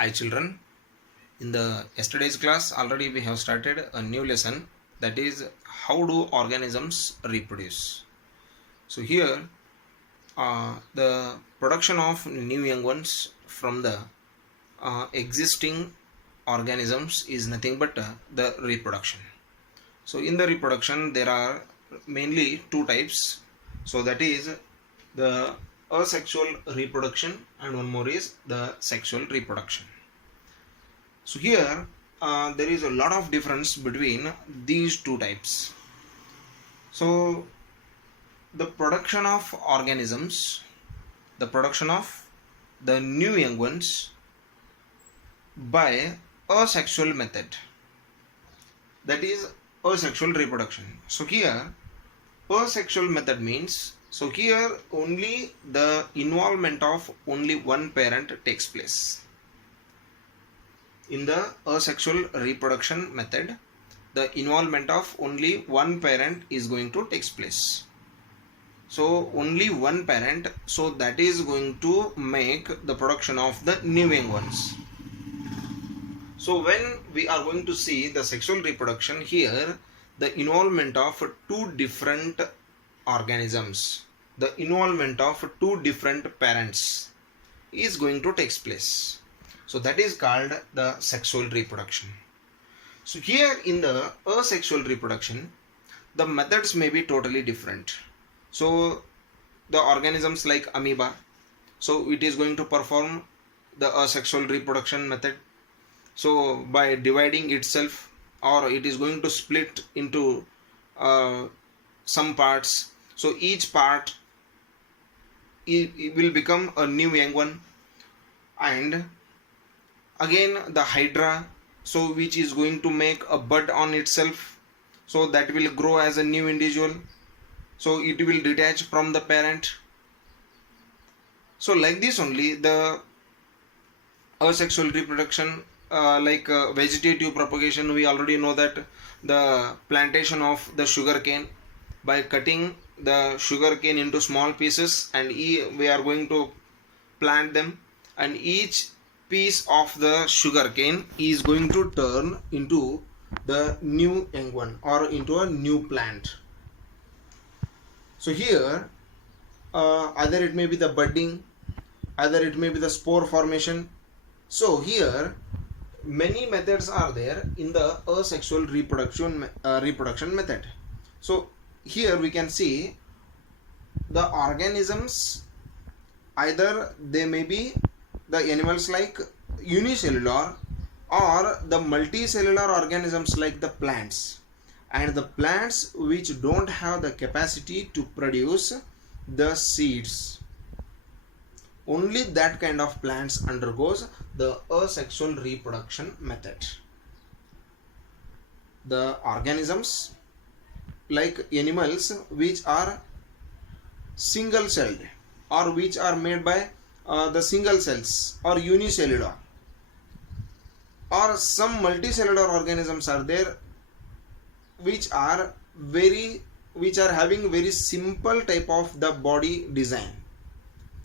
Hi children, in the yesterday's class already we have started a new lesson, that is how do organisms reproduce. So here the production of new young ones from the existing organisms is nothing but the reproduction. So in the reproduction there are mainly two types. So that is the asexual reproduction and one more is the sexual reproduction. So here there is a lot of difference between these two types. So the production of organisms, the production of the new young ones by asexual method, that is asexual reproduction. So here asexual method means, so here only the involvement of only one parent takes place. In the asexual reproduction method, the involvement of only one parent is going to take place. So only one parent, so that is going to make the production of the new young ones. So when we are going to see the sexual reproduction, here the involvement of two different organisms, the involvement of two different parents is going to take place. So that is called the sexual reproduction. So here in the asexual reproduction, the methods may be totally different. So the organisms like amoeba, so it is going to perform the asexual reproduction method. So by dividing itself, or it is going to split into some parts. So each part it will become a new young one. And again the hydra, so which is going to make a bud on itself, so that will grow as a new individual, so it will detach from the parent. So like this only the asexual reproduction, like vegetative propagation, we already know that the plantation of the sugar cane, by cutting the sugar cane into small pieces and we are going to plant them, and each piece of the sugar cane is going to turn into the new young one or into a new plant. So here either it may be the budding, either it may be the spore formation. So here many methods are there in the asexual reproduction method. So here we can see the organisms, either they may be the animals like unicellular or the multicellular organisms like the plants, and the plants which don't have the capacity to produce the seeds, only that kind of plants undergoes the asexual reproduction method. The organisms like animals which are single celled or which are made by the single cells or unicellular, or some multicellular organisms are there which are having very simple type of the body design,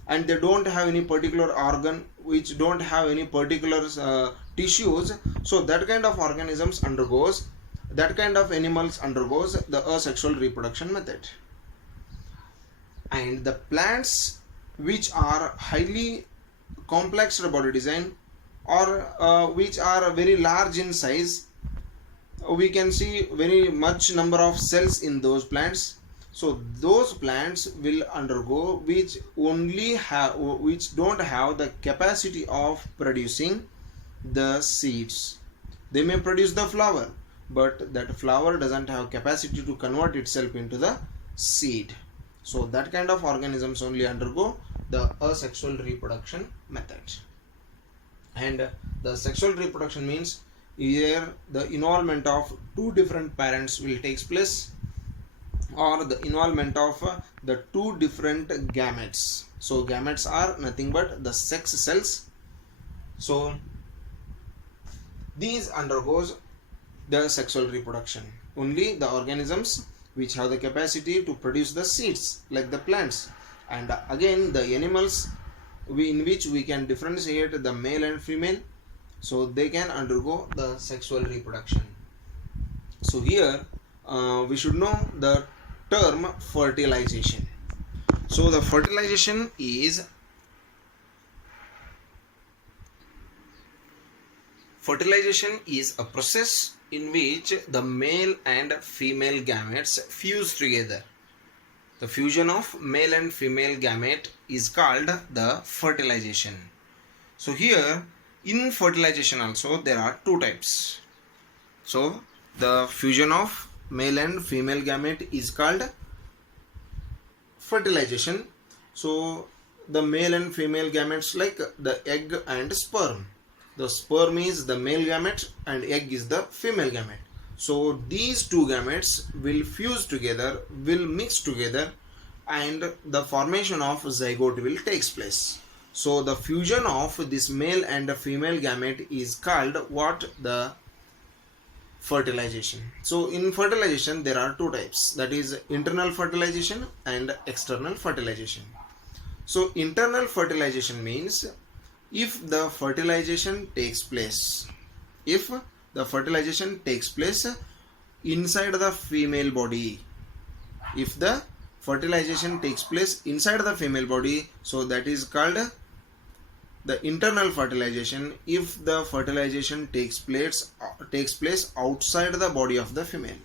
and they don't have any particular organ, which don't have any particular tissues. So that kind of organisms undergoes, that kind of animals undergoes the asexual reproduction method. And the plants which are highly complex body design or which are very large in size, we can see very much number of cells in those plants. So those plants will undergo, which don't have the capacity of producing the seeds. They may produce the flower, but that flower doesn't have capacity to convert itself into the seed. So that kind of organisms only undergo the asexual reproduction method. And the sexual reproduction means here the involvement of two different parents will take place, or the involvement of the two different gametes. So gametes are nothing but the sex cells. So these undergoes the sexual reproduction, only the organisms which have the capacity to produce the seeds like the plants. And again the animals in which we can differentiate the male and female, so they can undergo the sexual reproduction. So here we should know the term fertilization. So the fertilization is a process in which the male and female gametes fuse together. The fusion of male and female gamete is called the fertilization. So here in fertilization also there are two types. So the fusion of male and female gamete is called fertilization. So the male and female gametes like the egg and sperm. The sperm is the male gamete and egg is the female gamete. So these two gametes will fuse together, will mix together, and the formation of zygote will takes place. So the fusion of this male and female gamete is called what? The fertilization. So in fertilization there are two types, that is internal fertilization and external fertilization. So internal fertilization means if the fertilization takes place inside the female body, if the fertilization takes place inside the female body, so that is called the internal fertilization. If the fertilization takes place outside the body of the female,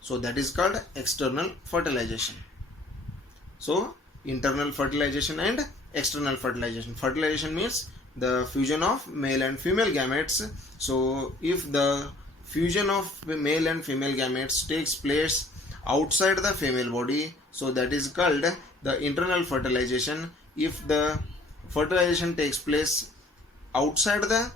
so that is called external fertilization. So internal fertilization and external fertilization. Fertilization means the fusion of male and female gametes. So if the fusion of male and female gametes takes place outside the female body, so that is called the internal fertilization. If the fertilization takes place outside the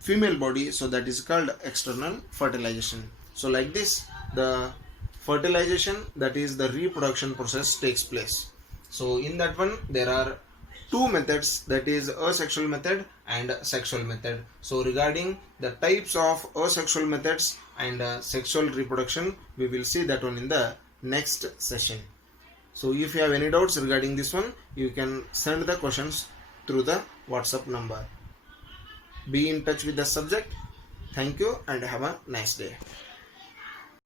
female body, so that is called external fertilization. So like this the fertilization, that is the reproduction process, takes place. So in that one there are two methods, that is asexual method and sexual method. So regarding the types of asexual methods and sexual reproduction, we will see that one in the next session. So if you have any doubts regarding this one, you can send the questions through the WhatsApp number. Be in touch with the subject. Thank you and have a nice day.